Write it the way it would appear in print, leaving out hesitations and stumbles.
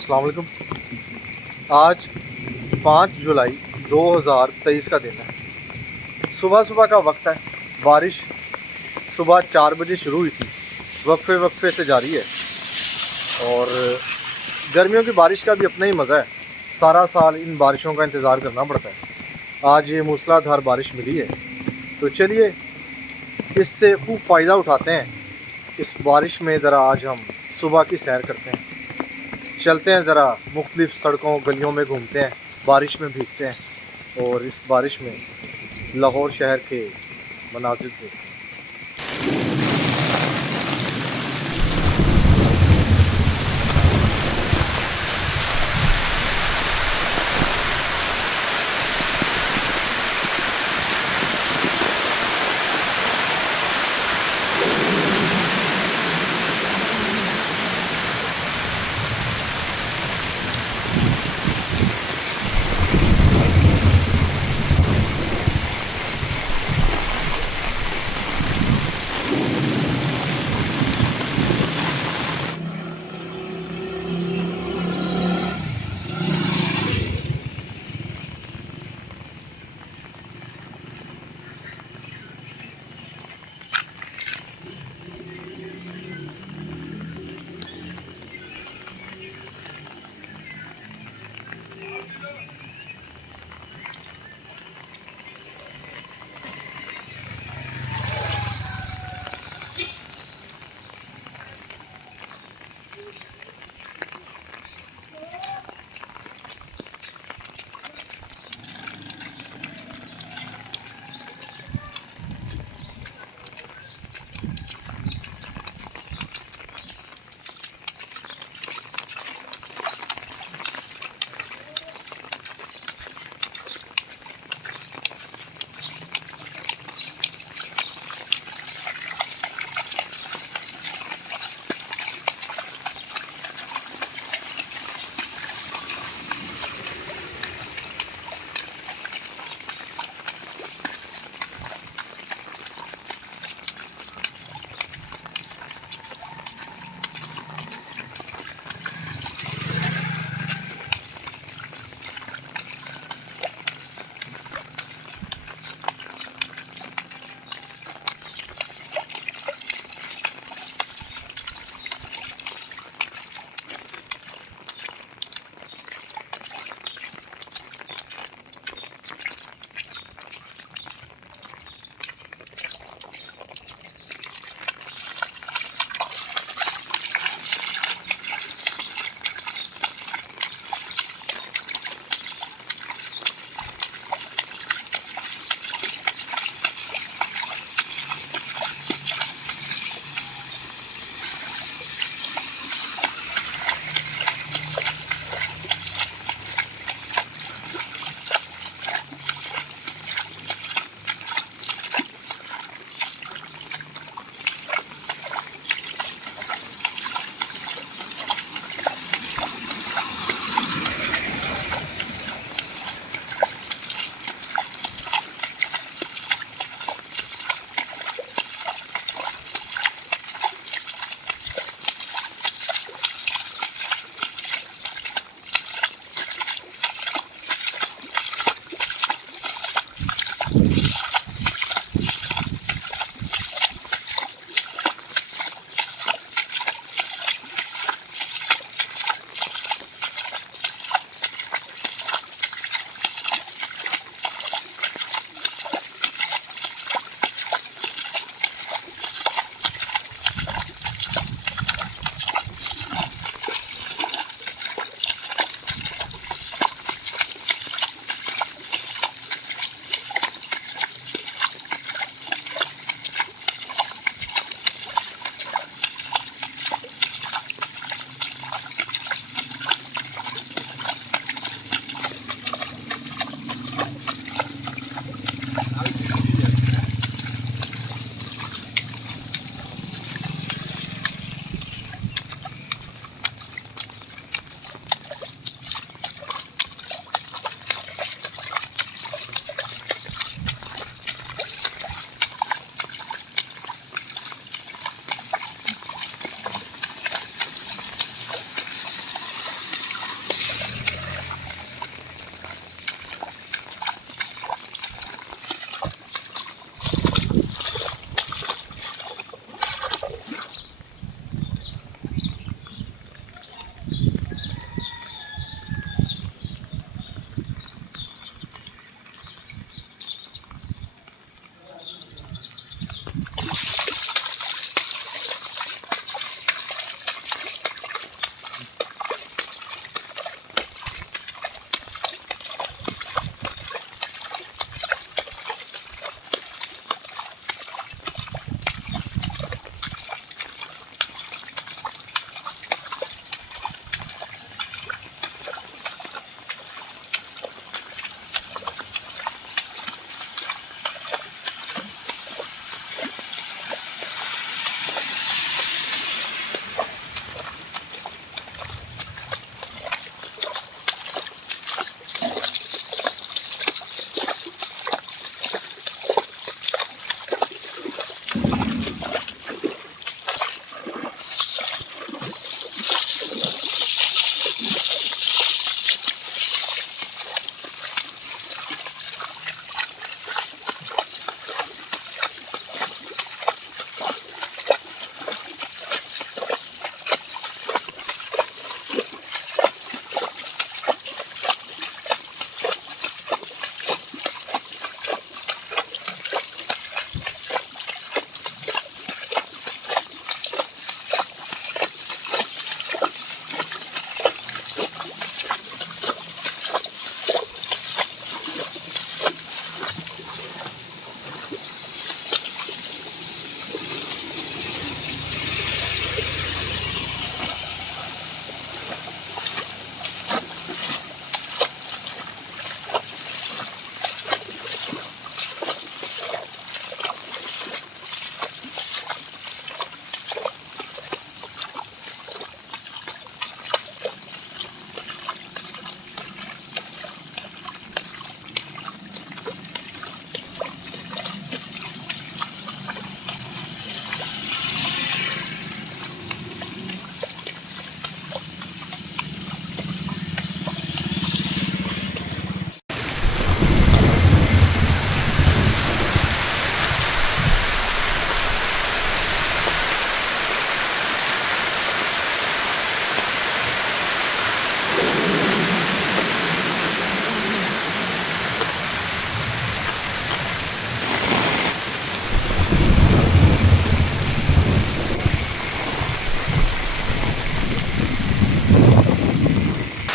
अस्सलाम वालेकुम। आज 5 जुलाई 2023 का दिन है। सुबह सुबह का वक्त है। बारिश सुबह 4 बजे शुरू हुई थी, वक्फे वक्फे से जारी है। और गर्मियों की बारिश का भी अपना ही मज़ा है। सारा साल इन बारिशों का इंतज़ार करना पड़ता है। आज ये मूसलाधार बारिश मिली है, तो चलिए इससे खूब फ़ायदा उठाते हैं। इस बारिश में ज़रा आज हम सुबह की सैर करते हैं, चलते हैं, ज़रा मुख्तलिफ़ सड़कों गलियों में घूमते हैं, बारिश में भीगते हैं और इस बारिश में लाहौर शहर के मनाज़िर देखते हैं।